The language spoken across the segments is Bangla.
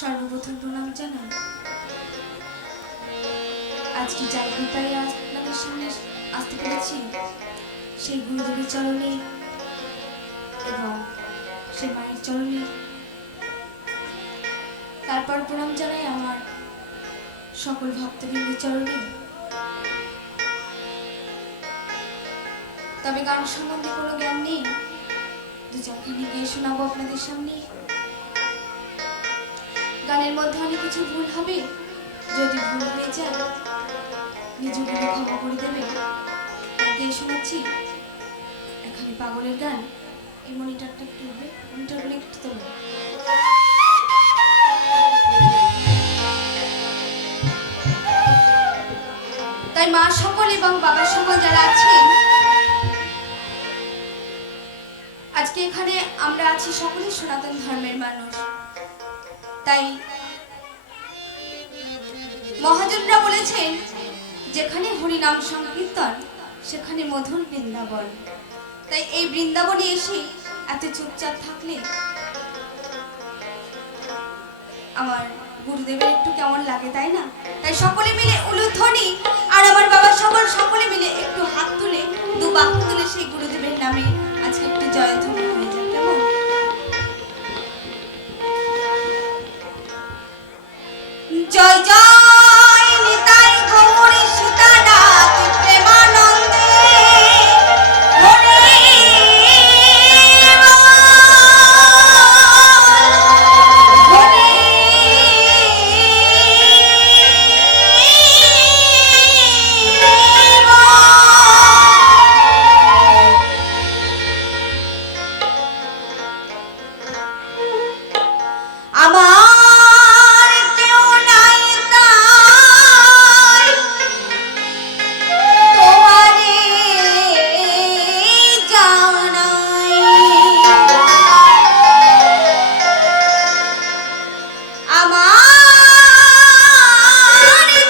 সর্বপ্রথম প্রণাম জানাই। আজকে যাই তাই আপনাদের সামনে আসতে পেরেছি সেই গুরুদেবের চরণে এবং সেই মায়ের চরণে। তারপর প্রণাম জানাই আমার সকল ভক্তবৃন্দের চরণে। তবে গান সম্বন্ধে কোনো জ্ঞান নেই, দু চারখানি গিয়ে শোনাবো আপনাদের সামনে। গানের মধ্যে অনেক কিছু ভুল হবে, যদি ভুল হয়ে যায় নিজেকে ক্ষমা করে দেবে। তাকে শোনাচ্ছি এখানে পাগলের গান। এই মনিটরটা একটু হবে, মনিটরগুলো একটু তোলো। তাই মা সকল এবং বাবা সকল যারা আছেন, আজকে এখানে আমরা আছি সকলে সনাতন ধর্মের মানুষ। তাই মহাজনরা বলেছেন যেখানে হরিনাম সংকীর্তন সেখানে মধুর বৃন্দাবন। তাই এই বৃন্দাবনে এসে এত চুপচাপ থাকলে আমার গুরুদেবের একটু কেমন লাগে, তাই না? তাই সকলে মিলে উলুধ্বনি আর আমার বাবা সকলে মিলে একটু হাত তুলে দু বাহু তুলে সেই গুরুদেবের নামে আজকে একটু জয়ধ্বনি হয়ে যায়, কেমন? জয় জয় নিতাই গৌর সীতানাথ প্রেমানন্দে হরি হরি। আমার কেউ নাই তাই তোমারে জানাই, আমার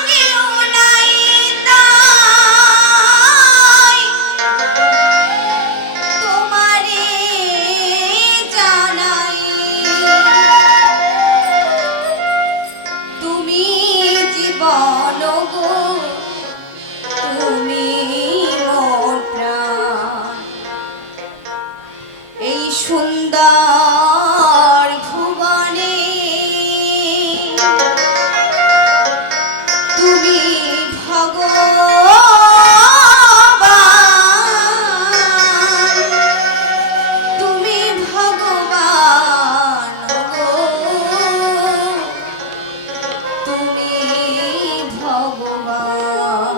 কেউ নাই তাই তোমারে জানাই। তুমি জীবন গো, তুমি মোর প্রাণ, এই সুন্দর ভুবনে তুমি ভগবান, তুমি ভগবান গো, তুমি ভগবান।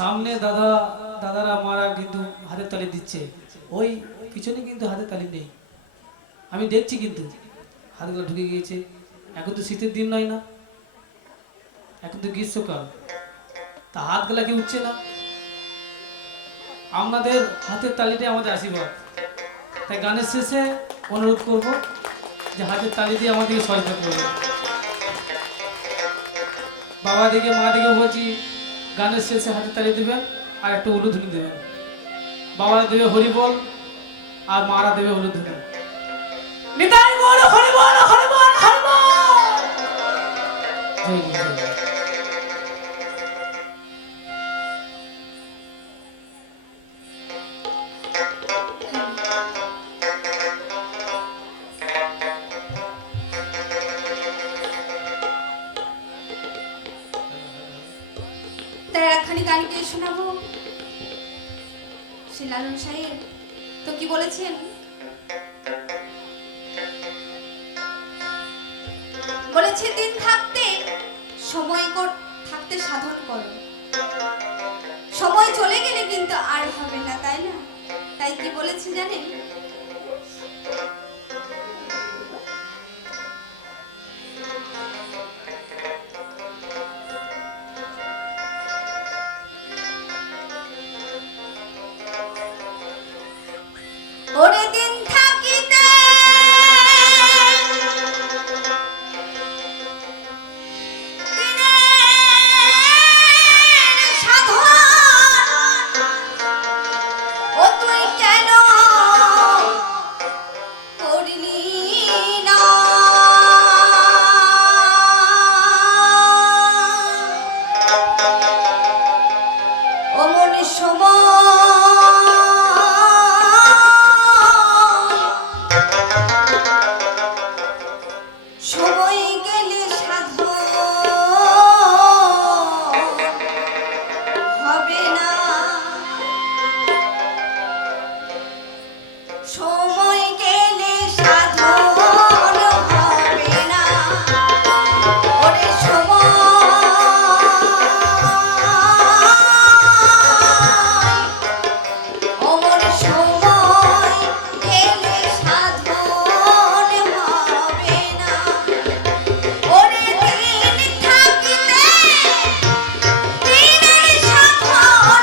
সামনে দাদারা মারা কিন্তু হাতের তালি দিচ্ছে, ওই পিছনে কিন্তু হাতের তালি নেই। আমি দেখছি কিন্তু হাতগুলো ঢুকে গিয়েছে। এখন তো শীতের দিন নয় না, এখন তো গ্রীষ্মকাল, তা হাতগুলা কি উঠছে না। আপনাদের হাতের তালিটাই আমাদের আশীর্বাদ। তাই গানের শেষে অনুরোধ করব যে হাতের তালি দিয়ে আমাদেরকে সহায়তা করবে। বাবা দিকে মা দিকে বলছি, গানের শেষে হাতের তালি দেবেন আর একটা উলুধ্বনি দেবেন। বাবারা দেবে হরিবল আর মারা দেবে উলুধ্বনি। নিতাই বল হরিবল হরিবল হরিবল। জয় গুরু, জয় গুরু। তাই একখানি গানকে শোনাবো। সে লালন সাহেব তো কি বলেছেন, বলেছে দিন থাকতে সময় থাকতে সাধন করো, সময় চলে গেলে কিন্তু আর হবে না, তাই না? তাই কি বলেছে জানেন? ওরে দিন থাকিতে দিনের সাধন, ও তুই কেন করলি না? ও মন সময় সময় গেলে সাধন হবে না, সময় গেলে সাধন হবে না। ওরে অমর সময় গেলে সাধন হবে না। ওরে দিন থাকিতে দিনের সাধন,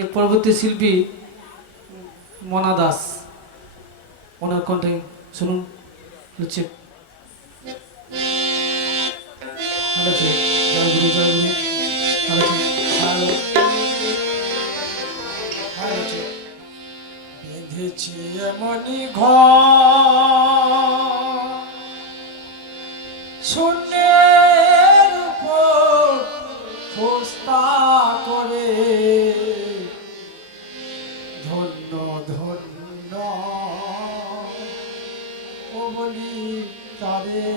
এর পরবর্তী শিল্পী মনা দাস, ওনার কণ্ঠে শুনুন হচ্ছে ভালো আছে, জয় গুরু জয় গুরু, ভালো আছে, ভালো ভালো আছে। বেঁধেছে এমনি ঘর শূন্যের উপর ফোস্তা করে, ধন্য ধন্য ও বলি তারে।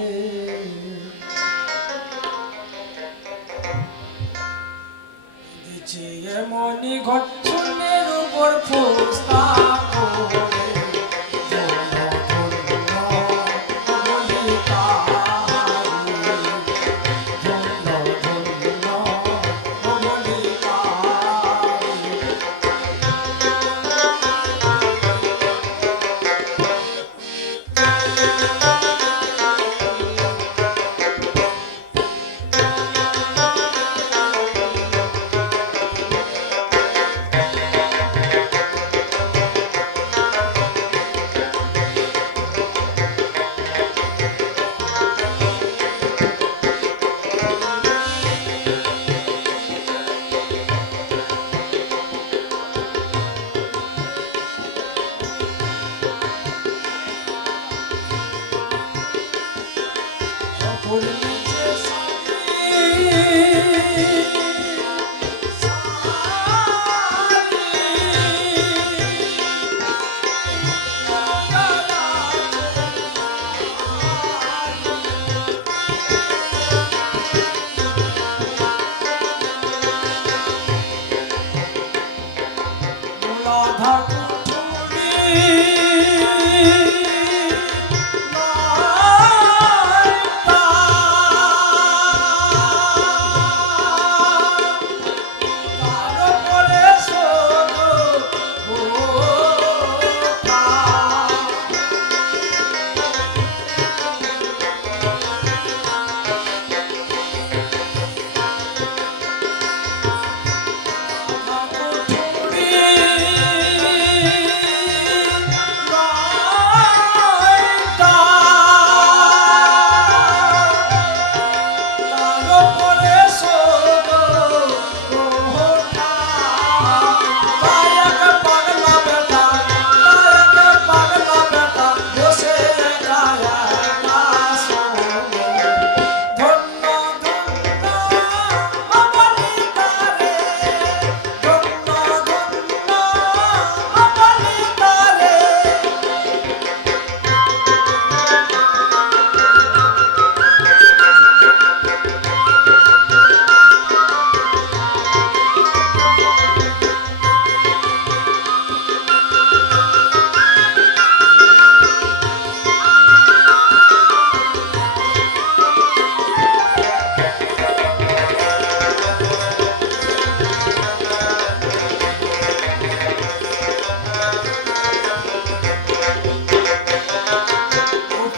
বেঁধেছে এমনি ঘর শূন্যের উপর ফোস্তা করে, ধন্য ধন্য ও বলি তারে, ধন্য ধন্য ও বলি তারে।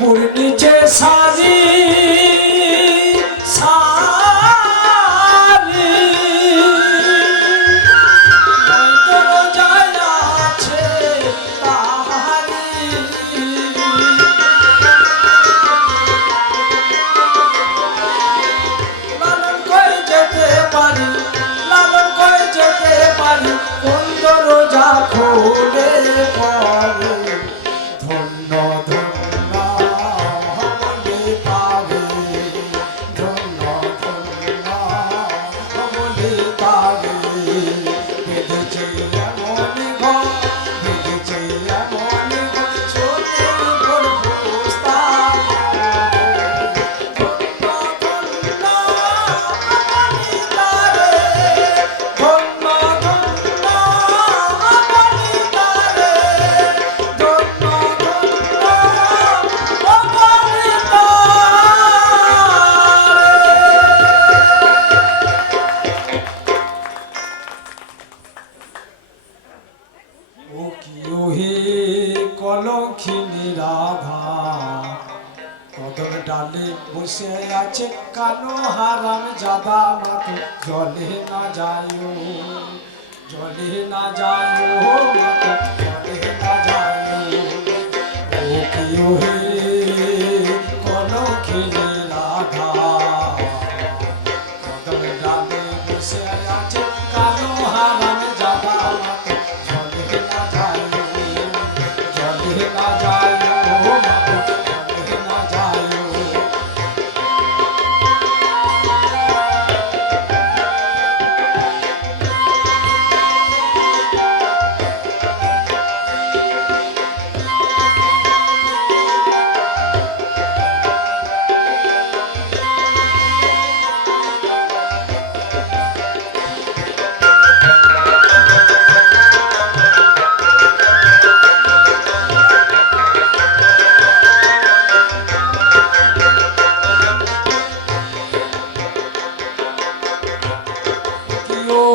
উপর নিচে সারি সারি, তোর যায় আছে তাহারি। লালন করে যেতে পারি, লালন করে যেতে পারি, কোন দরজা খোলে পরে। ধন্য ধন্য হবলে তারে, ধন্য ধন্য হবলে তারে। বেঁধেছে এমনি ঘর, বেঁধেছে এমনি ঘর, ছোটের উপর ফোস্তা করে, ধন্য ধন্য হবলে তারে, ধন্য ধন্য হবলে তারে, ধন্য ধন্য হবলে তারে। ও কি ওহে কলঙ্কিনী রাধা, কদম ডালে বসে আছে কালো হারাম জাদা, মাথো জলে না যায়। জলে না যায় ও মাতো জলে না যায় ও কি ওহে কলঙ্কিনী রাধা কদম ডালে বসে আছে কালো হারাম জাদা মাতো জলে না যায় জলে না যায় ও মাতো জলে না যায়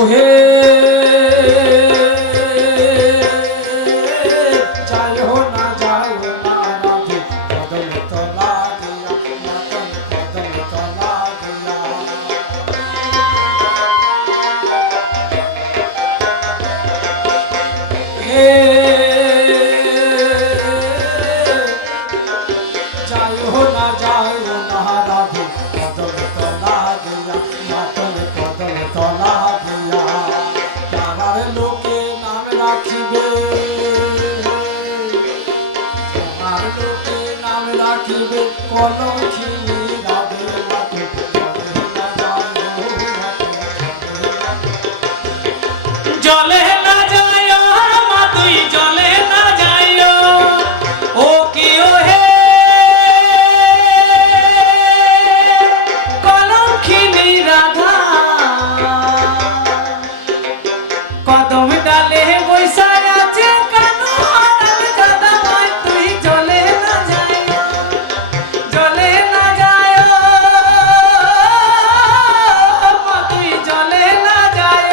হে যায় না যায় না রাধে কদম তলা দিয়া মাতন কদম তলা দিয়া হে যায় না যায় না রাধে কদম তলা দিয়া মাতন কদম তলা দিয়া তারার লোকে নাম রাখিবে তোমার লোকে নাম রাখিবে কলঙ্কিনী রাধে মাতো জলে না যায় মা তুই জলে না যায় ও কি ওহে কলঙ্কিনী রাধা কদম ডালে বৈশা আছে কানো হারাম জাদা মাই তুই জলে না যায় জলে না যায় মা তুই জলে না যায়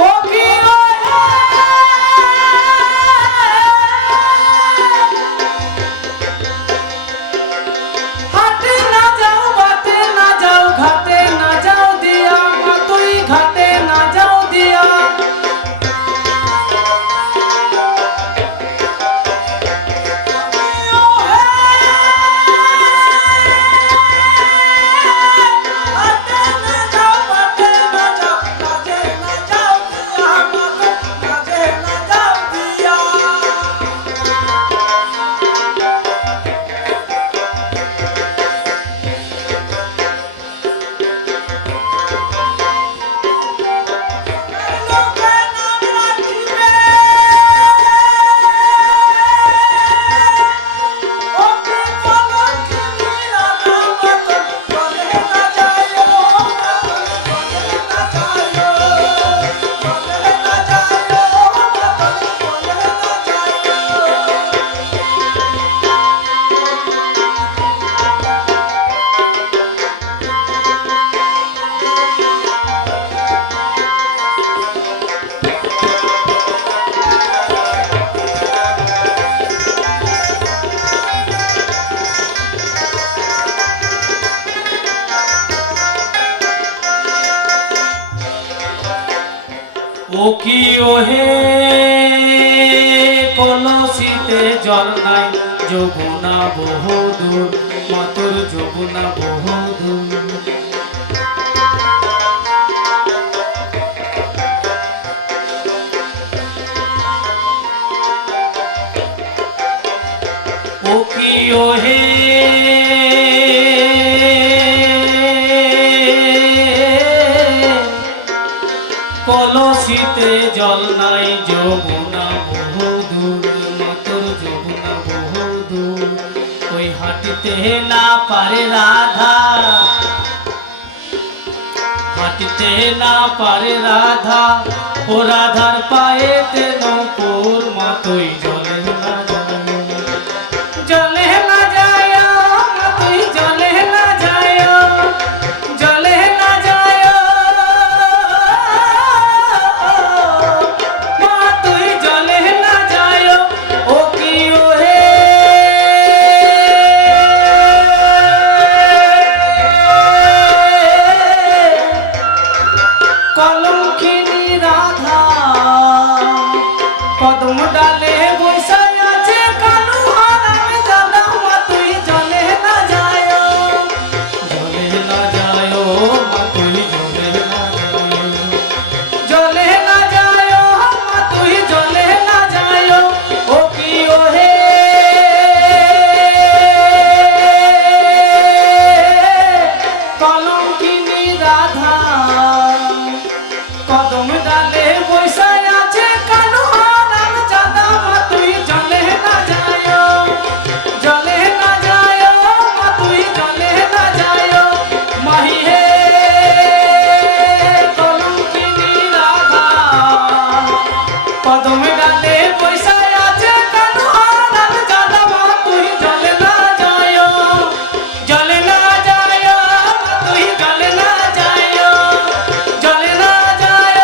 ও কি হাটে না যাও বাটে না যাও ঘাটে না যাও দিয়া মা তুই ঘাটে না যাও দিয়া হাটে না যাও বাটে না যাও কাজে না যাও দিয়া মাতো কাজে না যাও দিয়া লোকে নাম রাখিবে ও কি কলঙ্কিনী রাধা মাতো জলে না যায় ও মাতো জলে না যায় জলে না যায় ও মাতো জলে না যায় ও কি ওহে কলসিতে জল নাই যমুনা বহুদূর মাতুর যমুনা বহুদূর ও কি ওহে কলসিতে জল নাই যমুনা বহুদূর মাতুর যমুনা বহুদূর ওই হাঁটিতে না পারে রাধা হাঁটিতে যেতে না পারে রাধা, ও রাধার পায়েতে নূপুর মা তুই জলে না যায়, জলে না যায় মা তুই জলে না যায়, জলে না যায় মা তুই জলে না যায়, ও কি ও হে কলঙ্কিনী রাধা, কদম ডালে বৈশাই আছে কানু হারাম জাদা, মা তুই জলে না যায়, জলে না যায় মা তুই জলে না যায়, জলে না যায় মা তুই জলে না যায়, ও কি ও হে কলঙ্কিনী রাধা, কদম ডালে বৈশাই আছে কানু হারাম জাদা, মা তুই জলে না যায়, জলে না যায় মা তুই জলে না যায়, মাহি হে কলঙ্কিনী রাধা, কদম ডালে বৈশাই আছে কানু হারাম জাদা, মা তুই জলে না যায়, জলে না যায় মা তুই জলে না যায়, জলে না যায়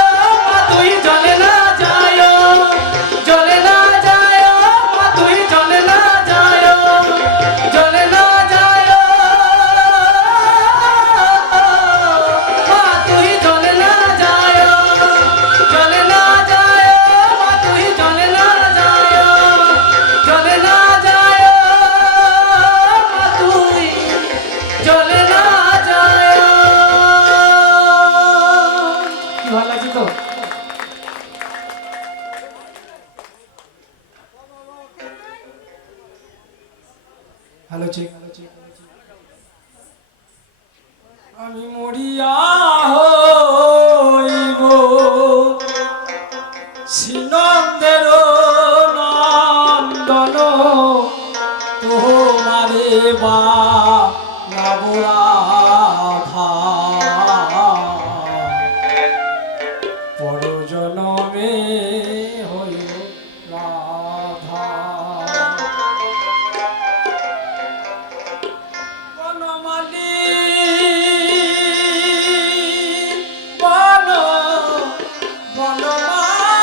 মা তুই জলে না যায়, জলে না যায় মা তুই জলে না যায়, জলে না যায় মা তুই জলে না যায়, জলে না যায় মা তুই জলে না যায়, জলে না যায় মা তুই জলে না যায়। কি ভালো লাগছে তো? Hello check. আমি মরিয়া হইব শ্রীনন্দের নন্দন, তোমারে বা রাধা, পর জনমে হইল রাধা। বনমালী বন বনমালী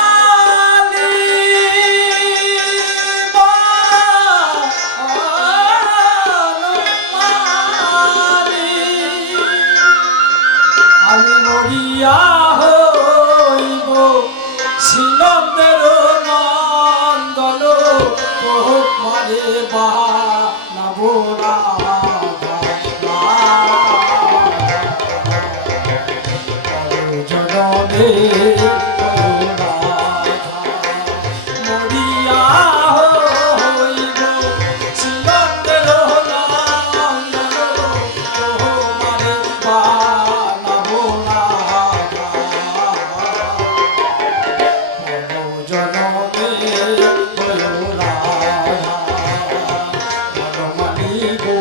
বনমালী, আমি মরিয়া হইব শ্রীনন্দের নন্দন, তোমারে বানাব রাধা, জনমে রাধা, মরিয়া হইব শ্রীনন্দের নন্দন, তোমারে বানাব রাধা, জনমে রাধা, বনমালী গো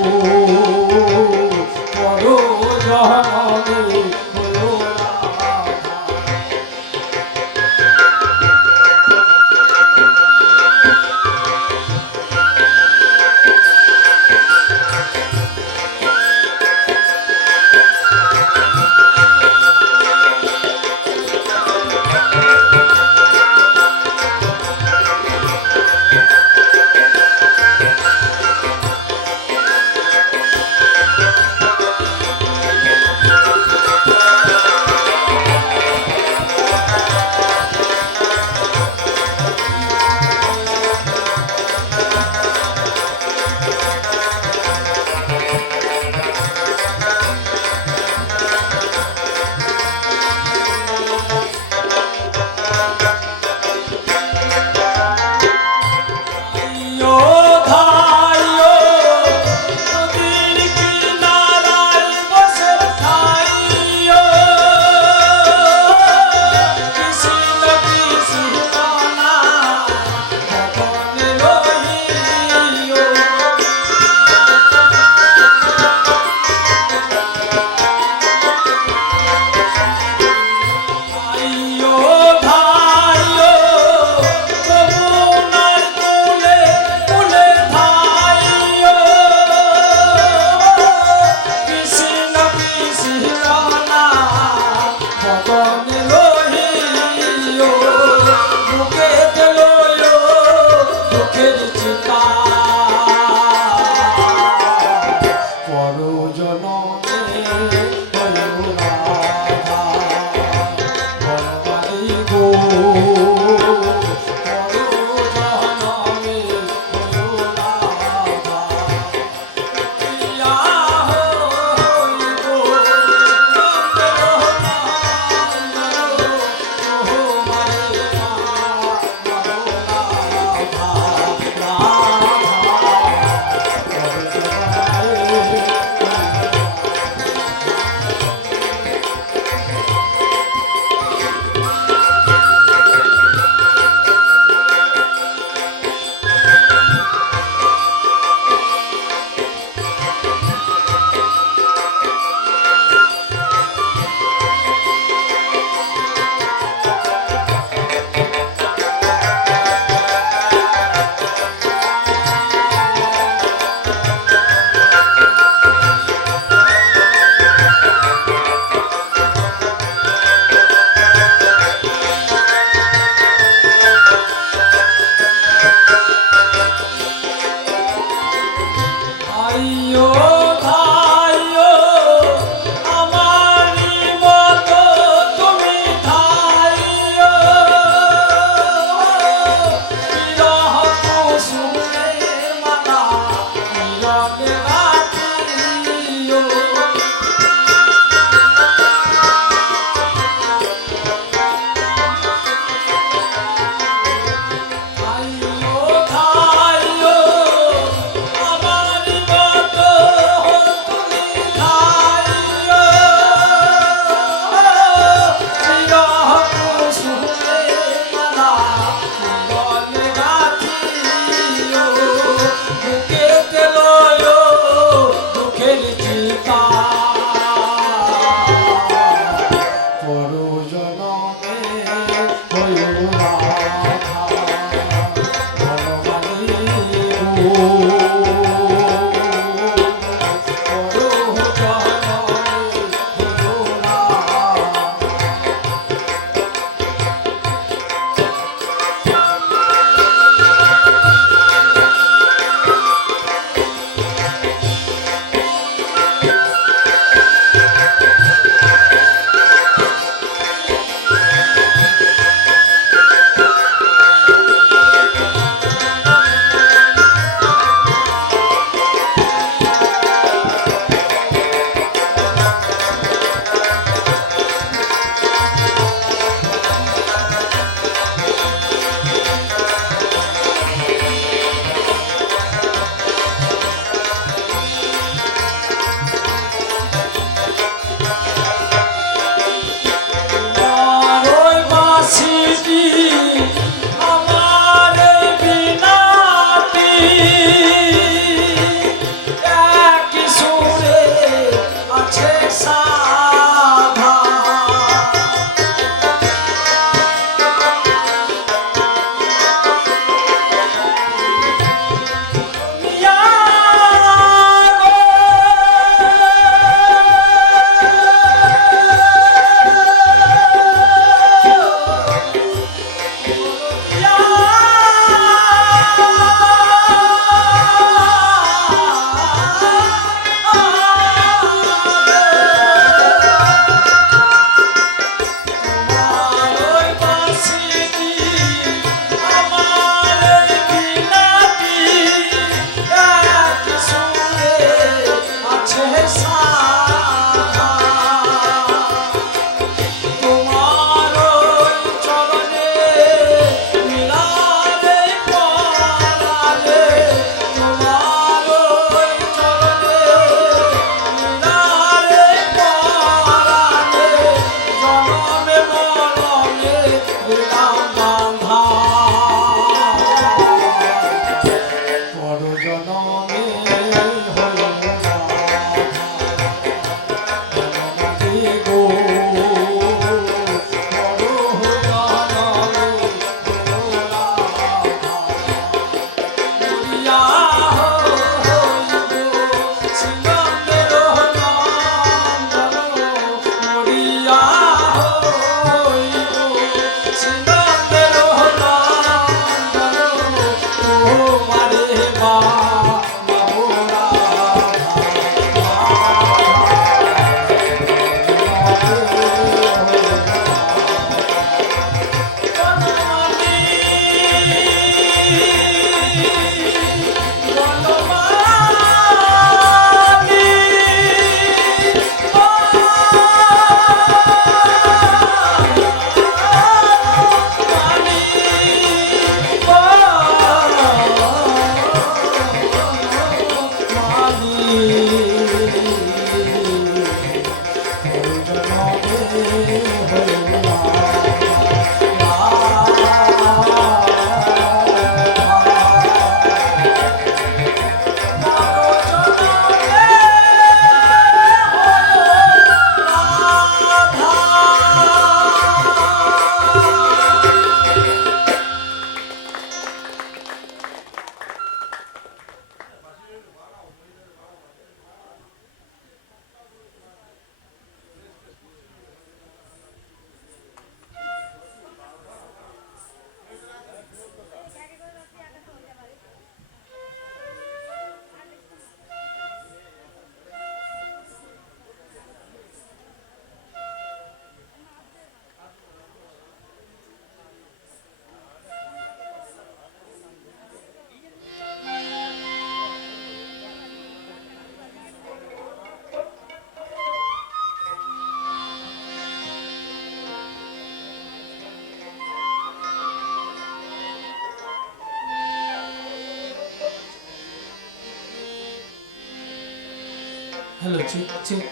হ্যালো, চেক চেক।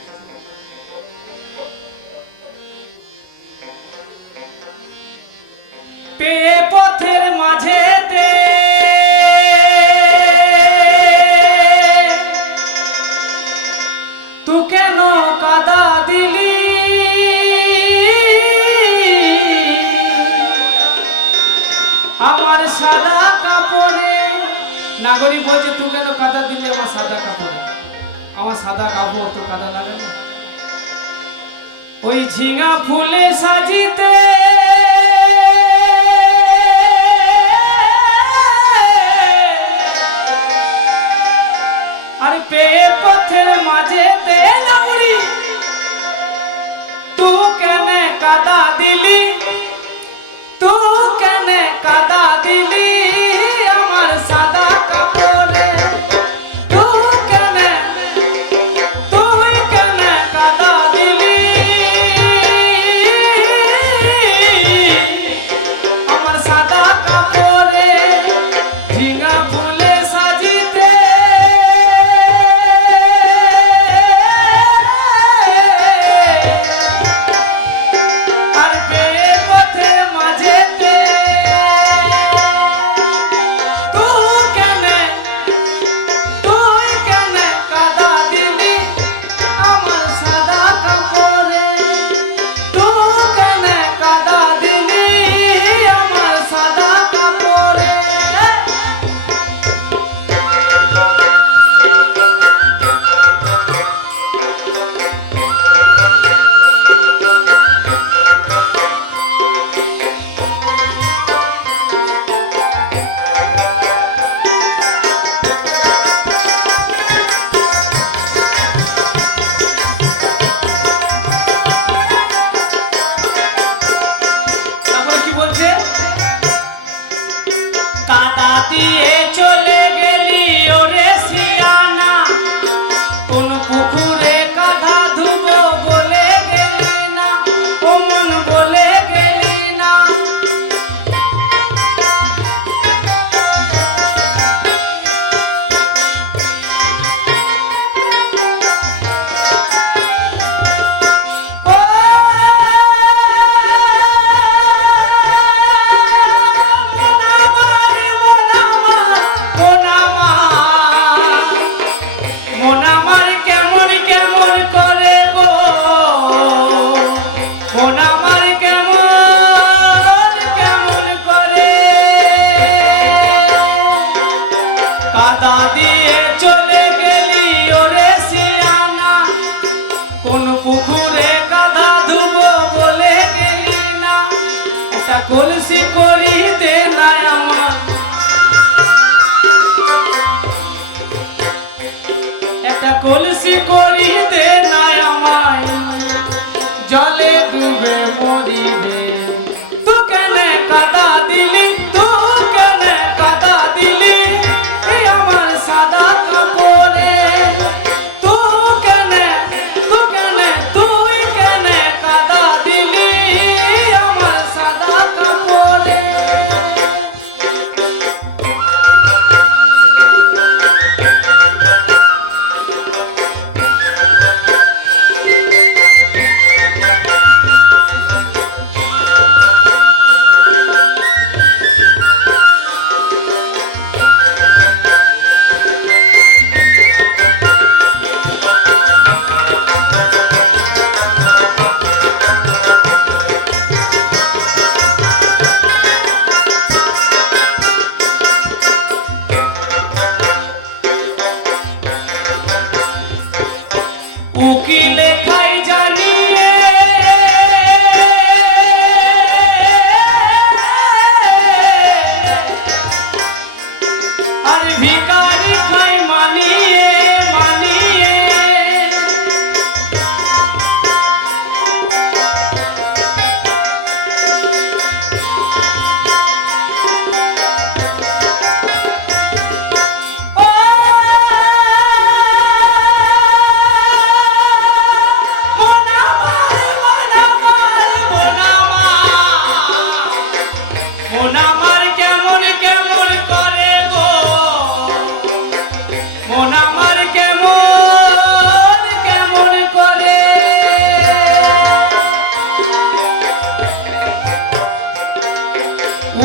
পেয়ে পথের মাঝেতে তু কেন কাদা দিলি, আমার সাদা কাপড়ে। নাগরিক বলছে তুই কেন কাদা দিলি আমার সাদা কাপড়ে? আমার সাদা কাপড় তো কাদা লাগে না। ওই ঝিঙা ফুলে সাজিতে আর পেয়ে পথের মাঝেতে নাগরি তু কেন কাদা দিলি, তু কেন কাদা দিলি আমার সাদা কাপড়ে? তুই কেন কাদা দিলি আমার সাদা কাপড়ে? ঝিঙা ফুলে সাজিতে আর পেয়ে পথের মাঝেতে তুই কেন কাদা দিলি আমার সাদা কাপড়ে? তুই কেন কাদা দিলি আমার সাদা কাপড়ে? তারপরে কি বলছে? কাদা দিয়ে চলে গেলি ওরে সিয়ানা, কোন পুকুরে কাদা ধুবো বলে গেলি না, ও মন বলে গেলি না। ও মন আমার কেমন কেমন করে গো, মন আমার কেমন কেমন করে। কাদা দিয়ে চলে গেলি ওরে সিয়ানা, কোন পুকুরে কাদা ধুবো বলে গেলি না। একটা কলসি করি দে না আমার, একটা কলসি করি দে না আমায়, জলে ডুবে মরিবে। তুই কেন কাদা দিলি, তুই কেন কাদা দিলি এই আমার সাদা কাপড়ে? তুই কেন কাদা দিলি আমার সাদা কাপড়ে?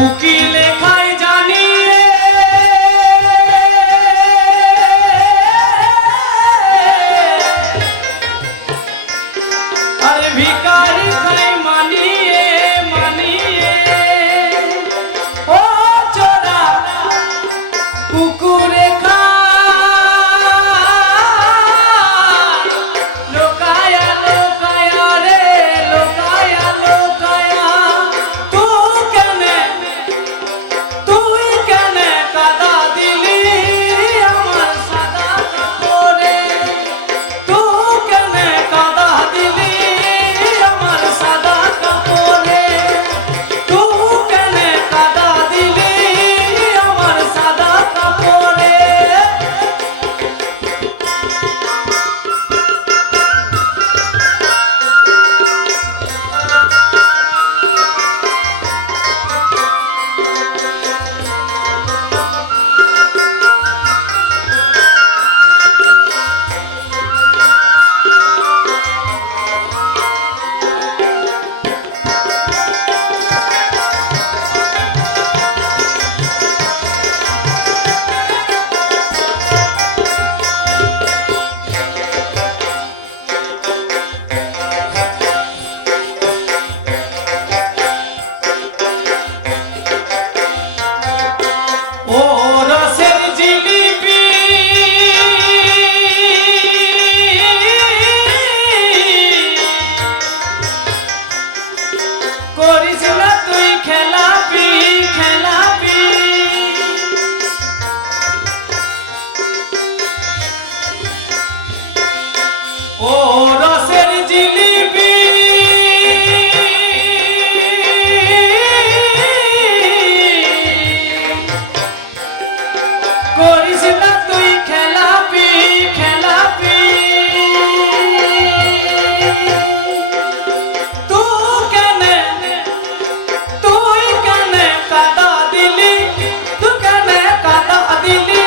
উকিল খাই জানি রে, আরে ভিখারি খাই মানিয়ে মানিয়ে, ও চোরা কুকুরে খা লোকায়া লোকায়া রে লোকায়া লোকায়া, তুই কেনে কাদা দিলি আমার সাদা কাপড়ে, তুই কেনে কাদা দিলি আমার সাদা কাপড়ে, তুই কেনে কাদা দিলি আমার সাদা কাপড়ে। ও রসের জিলিপি করিস না তুই খেলাপি খেলাপি, ও রসের জিলিপি করিস না তুই খেলাপি খেলাপি, তুই কেনে কাদা দিলি, তুই কেনে কাদা দিলি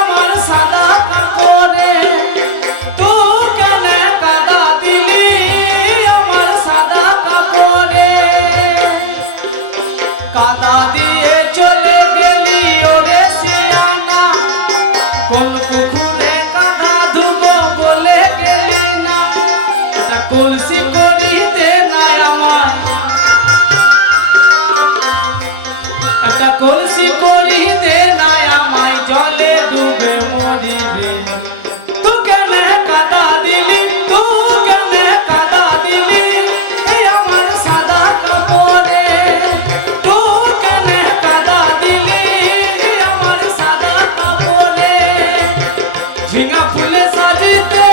আমার সাদা কাপড়ে, তুই কেনে কাদা দিলি আমার সাদা কাপড়ে, কাদা দিয়ে চলে গেলি ওরে সিয়ানা, কোন পুকুরে কাদা ধুবো বলে গেলি না, এটা কলসি করিতে নাই আমার, একটা কলসি করিতে নাই আমায় জলে ডুবে মরিবে, তুই কেনে কাদা দিলি, তুই কেনে কাদা দিলি এই আমার সাদা কাপড়ে, তুই কেনে কাদা দিলি আমার সাদা কাপড়ে। ঝিঙা ফুলে সাজিতে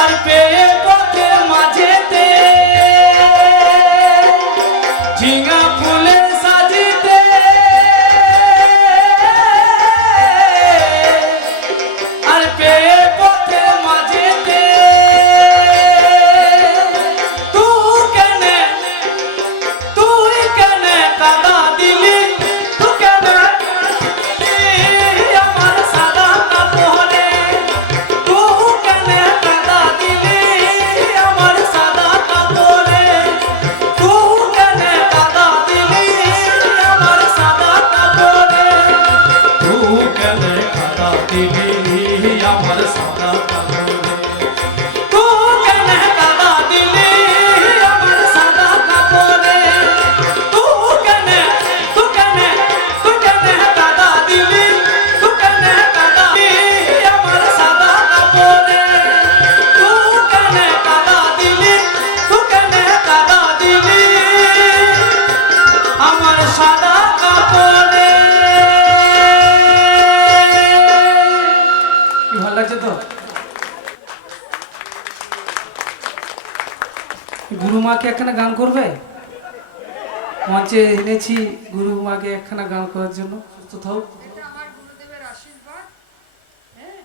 আর পেয়ে পথের মাঝেতে, ঝিঙা ফুলে সাজিতে আর পেয়ে পথের মাঝেতে, তুই কেনে কাদা দিলি, তুই কেনে আমার সাদা কাপড়ে, তুই কেনে কাদা দিলি আমার সাদা কাপড়ে, তুই কেনে কাদা দিলি আমার সাদা কাপড়ে, তুই কেনে কাদা দিলি আমার সাদা কাপড়ে, তুই কেনে কাদা দিলি আমার সাদা কাপড়ে, তুই কেনে কাদা দিলি, তুই কেনে কাদা দিলি আমার সাদা কাপড়ে, তুই কেনে কাদা দিলি, তুই কেনে কাদা দিলি আমার সাদা কাপড়ে। কি ভালো লাগছে তো? গুরুমাকে একখানা গান করবে, মঞ্চে এনেছি গুরুমাকে একখানা গান করার জন্য, সুস্থ থাও। এটা আমার গুরুদেবের আশীর্বাদ। হ্যাঁ,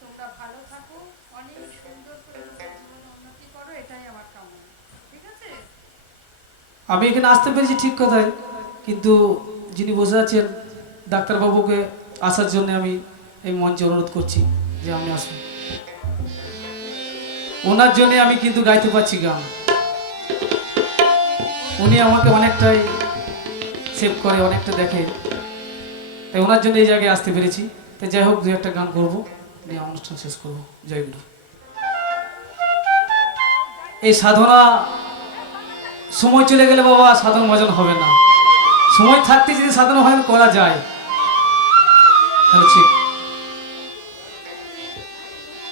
তোমরা ভালো থাকো, অনেক সুন্দর করে নিজের জীবনে উন্নতি করো, এটাই আমার কামনা। ঠিক আছে? আমি এখানে আসতে পেরেছি ঠিক কথাই, কিন্তু যিনি বসে আছেন ডাক্তারবাবুকে আসার জন্য আমি এই মঞ্চে অনুরোধ করছি যে আপনি আসুন। ওনার জন্য আমি কিন্তু গাইতে পারছি গান। উনি আমাকে অনেকটাই সেভ করে, অনেকটা দেখে, তাই ওনার জন্য এই জায়গায় আসতে পেরেছি। তাই যাই হোক, দু একটা গান করবো, নিয়ে অনুষ্ঠান শেষ করবো। জয় গুরু। এই সাধনা সময় চলে গেলে বাবা সাধন ভজন হবে না। সময় থাকতে যদি সাধনা ভজন করা যায়, ঠিক।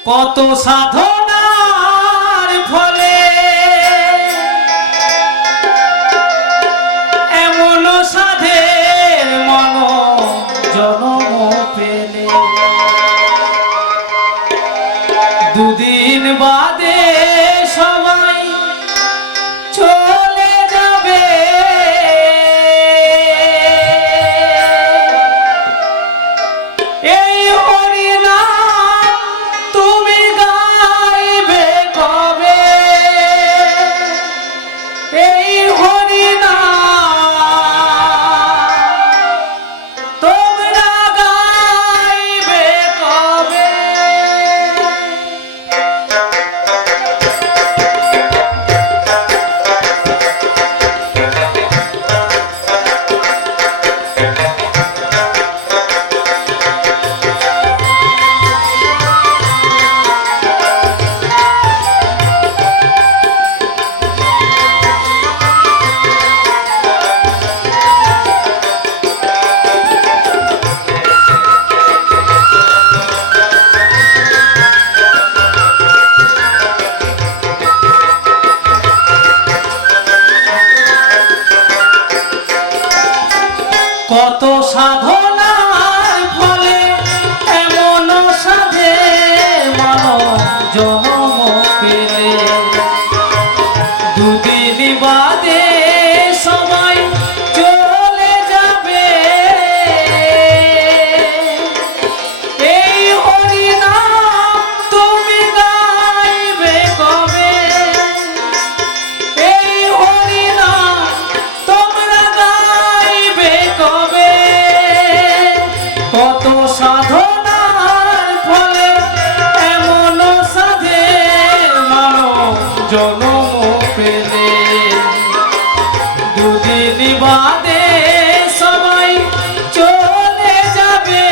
কত সাধনার ফলে এমন সাধের মন জনম পেলে, দুদিন বাদে সবাই চলে যাবে। এই হরিনাম তুমি গাইবে কবে? এই হরিনাম তোমরা গাইবে কবে? কত সাধনার ফলে এমন সাধে মানব জন্ম পেলে, দুদিন বাদে সবাই চলে যাবে। এই হরিনাম তুমি গাইবে কবে? এই হরিনাম তোমরা গাইবে কবে? কত সাধনার ফলে এমন সাধের মানব জন্ম পেলে, দুদিন বাদে সবাই চলে যাবে।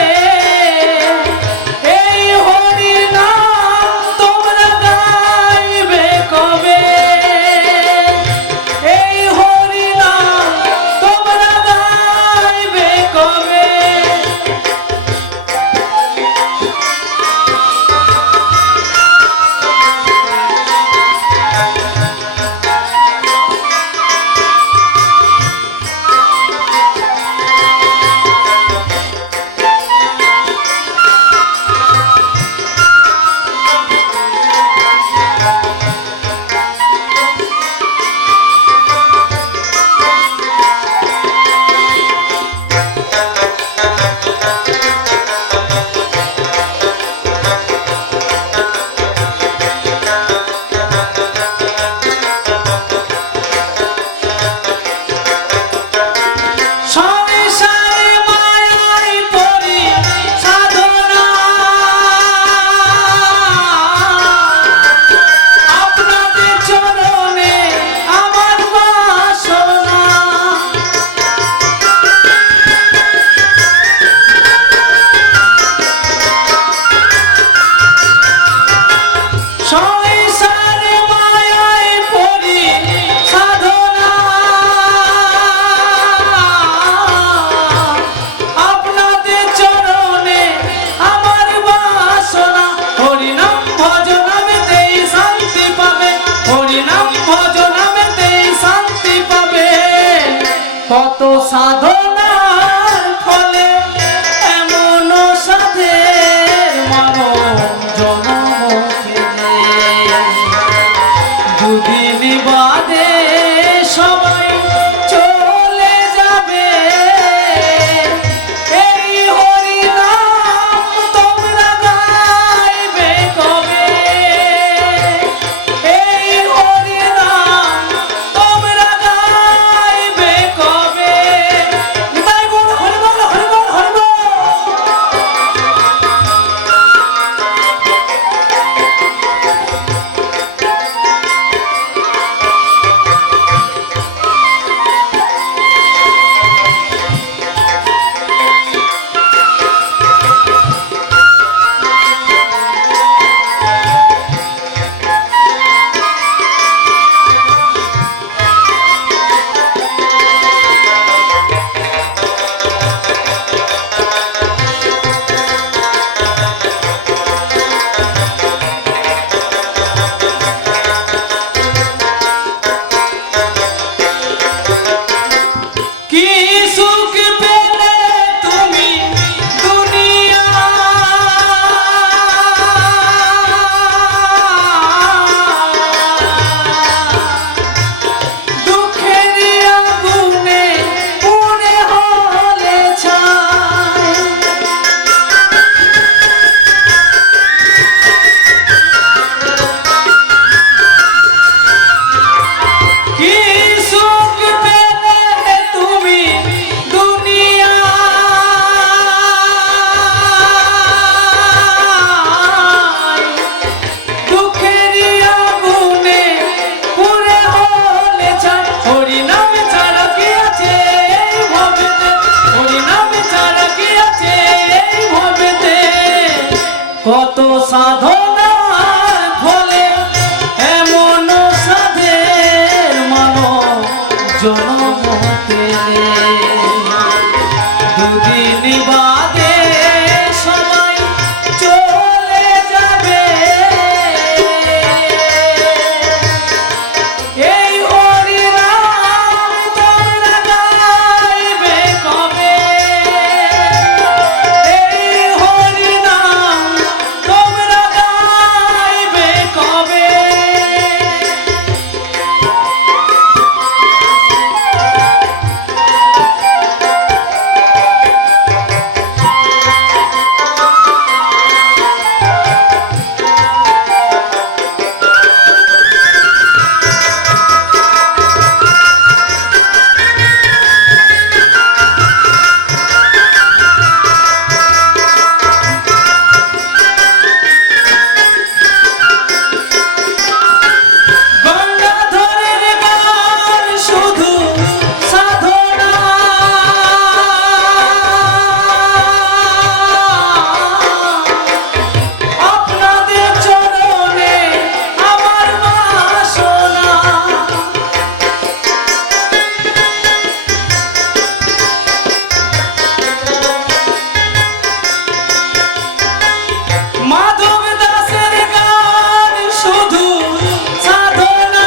এই হরিনাম তোমরা গাইবে কবে? এই হরিনাম তোমরা গাইবে কবে? সংসারে মায়ায় পড়ি সাধনা, আপনাদের চরণে আমার বাসনা। সংসারে মায়ায় পড়ি সাধনা, আপনাদের চরণে আমার বাসনা। হরিনাম ভজনামেতেই শান্তি পাবে, হরিনাম ভজনামেতেই শান্তি পাবে। কত সাধনার ফলে এমন সাধের মানব জন্ম পেলে, দুদিন বাদে সবাই চলে যাবে। এই হরিনাম তোমরা গাইবে কবে? এই হরিনাম তোমরা গাইবে কবে? সাধনার ফলে এমন সাধের মানব জন্ম পেলে দুদিন বাদে সবাই চলে যাবে এই হরিনাম তোমরা গাইবে কবে এই হরিনাম তোমরা গাইবে কবে গঙ্গাধরের গান শুধু সাধনা আপনাদের চরণে আমার বাসনা মাধব দাসের গান শুধু সাধনা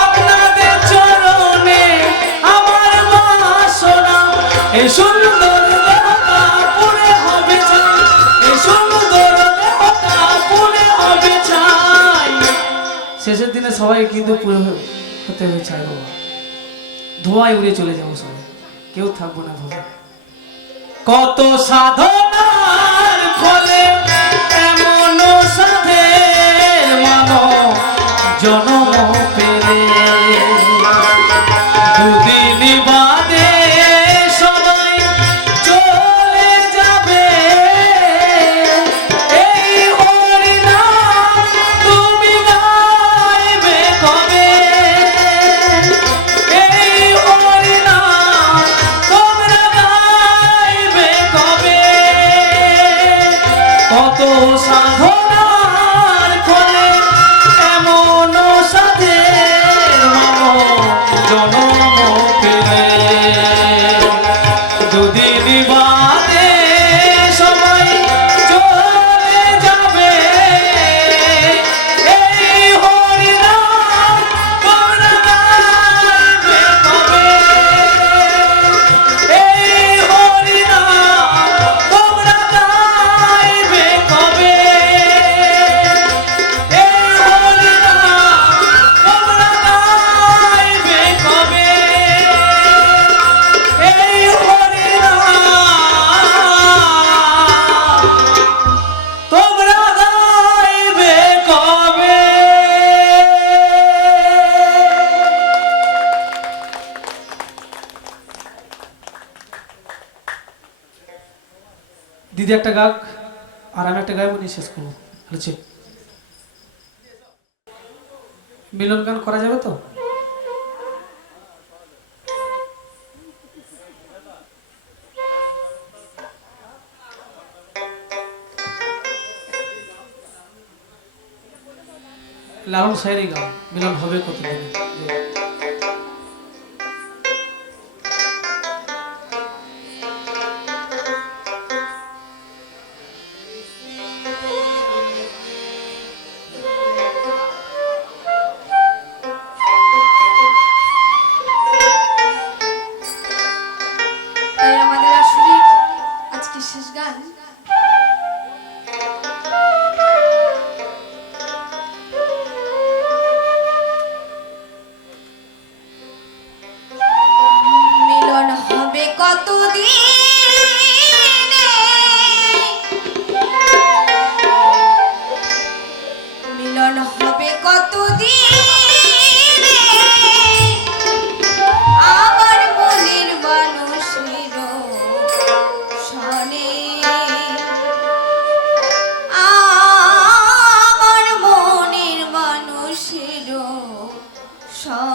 আপনাদের চরণে আমার বাসনা এই সুন্দর দেহটা পুরে হবে চাই এই সুন্দর দেহটা পুরে হবে চাই শেষের দিনে সবাই কিন্তু পুরো হতে হবে চাই বাবা ধোঁয়ায় উড়ে চলে যাবো সবাই কেউ থাকবো না ভাবে কত সাধনার ফলে এমন সাধের মানব জন্ম পেলে দুদিন বাদে সবাই চলে যাবে এই হরিনাম তুমি গাইবে কবে এই হরিনাম তোমরা গাইবে কবে কত সাধনার ফলে এমন সাধের মানব জন্ম পেলে দুদিন বাদে সবাই চলে যাবে এই হরিনাম তোমরা গাইবে কবে এই হরিনাম তোমরা গাইবে কবে এই হরিনাম তোমরা গাইবে কবে এই হরিনাম তোমরা গাইবে কবে দিদি একটা গাক আর আমি একটা গাইব নিয়ে শেষ করবো হচ্ছে মিলন গান করা যাবে তো লালন সাহেরি গান মিলন হবে কত দিনে তাই আমাদের আসলে আজকে শেষ গান মিলন হবে কতদিনে মিলন হবে কতদিনে আমার মনের মানুষের সনে আমার মনের মানুষের সনে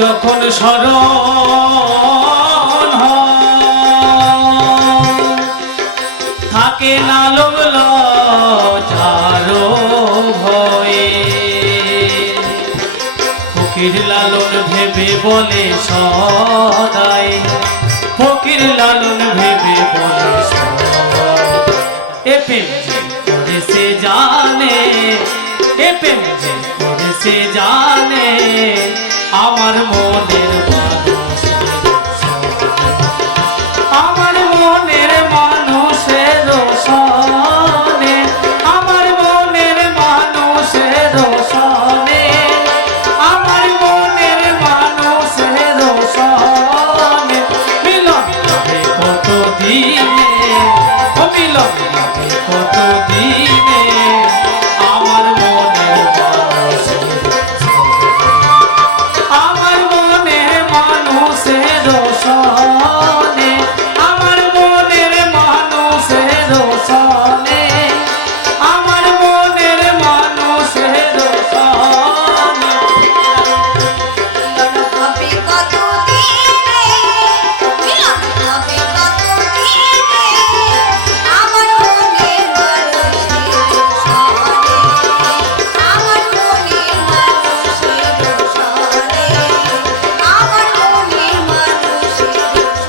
যখন স্মরণ হয়, থাকে না লোভ লজ্জার ভয়ে। ফকির লালন ভেবে বলে সদাই, ফকির লালন ভেবে বলে সদাই, এ প্রেম যে করে সে জানে, এ প্রেম যে করে সে জানে, আমার মনের মানুষের সনে, আমার মনের মানুষের সনে, আমার মনের মানুষের সনে, আমার মনের মানুষের সনে। মিলন হবে কত দিনে, ও মিলন হবে কত দিনে, আমার মনের মানুষের সনে, আমার মনের মানুষের সনে, আমার মনের মানুষের সনে, আমার মনের মানুষের সনে। মিলন হবে কত দিনে, মিলন হবে কত দিনে, আমার মনের মানুষের সনে, আমার মনের মানুষের সনে, আমার মনের মানুষের সনে,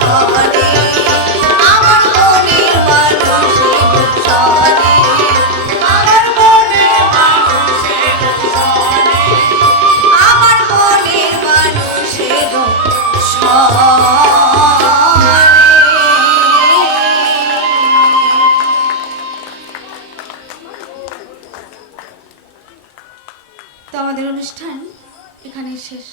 আমার মনের মানুষের সনে, আমার মনের মানুষের সনে, আমার মনের মানুষের তো আমাদের অনুষ্ঠান এখানেই শেষ।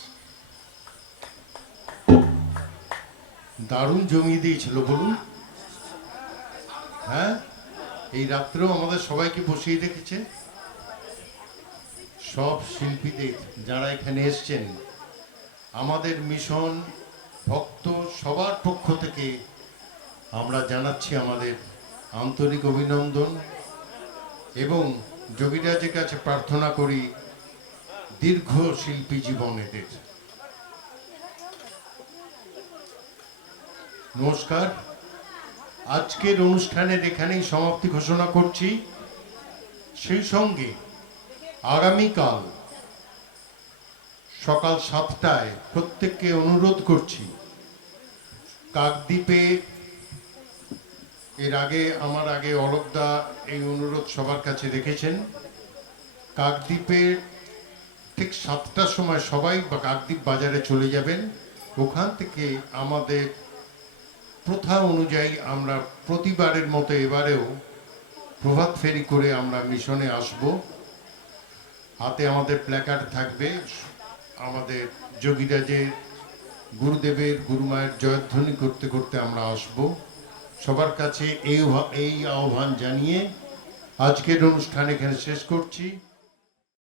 দারুণ জমিয়ে দিয়েছিল বলুন। হ্যাঁ, এই রাত্রেও আমাদের সবাইকে বসিয়ে রেখেছে। সব শিল্পীদের যারা এখানে এসছেন, আমাদের মিশন ভক্ত সবার পক্ষ থেকে আমরা জানাচ্ছি আমাদের আন্তরিক অভিনন্দন এবং যোগীরাজের কাছে প্রার্থনা করি দীর্ঘ শিল্পী জীবন এদের। নমস্কার, আজকের অনুষ্ঠানের এখানেই সমাপ্তি ঘোষণা করছি। সেই সঙ্গে আগামীকাল সকাল 7টায় প্রত্যেককে অনুরোধ করছি, কাকদ্বীপে এর আগে আমার আগে অলোকদা এই অনুরোধ সবার কাছে রেখেছেন। কাকদ্বীপে ঠিক 7টার সময় সবাই বা কাকদ্বীপ বাজারে চলে যাবেন। ওখান থেকে আমাদের প্রথা অনুযায়ী আমরা প্রতিবারের মতো এবারেও প্রভাত ফেরি করে আমরা মিশনে আসব। হাতে আমাদের প্ল্যাকার্ড থাকবে, আমাদের যোগীরাজের গুরুদেবের গুরুমায়ের জয়ধ্বনি করতে করতে আমরা আসব। সবার কাছে এই আহ্বান জানিয়ে আজকের অনুষ্ঠান এখানে শেষ করছি।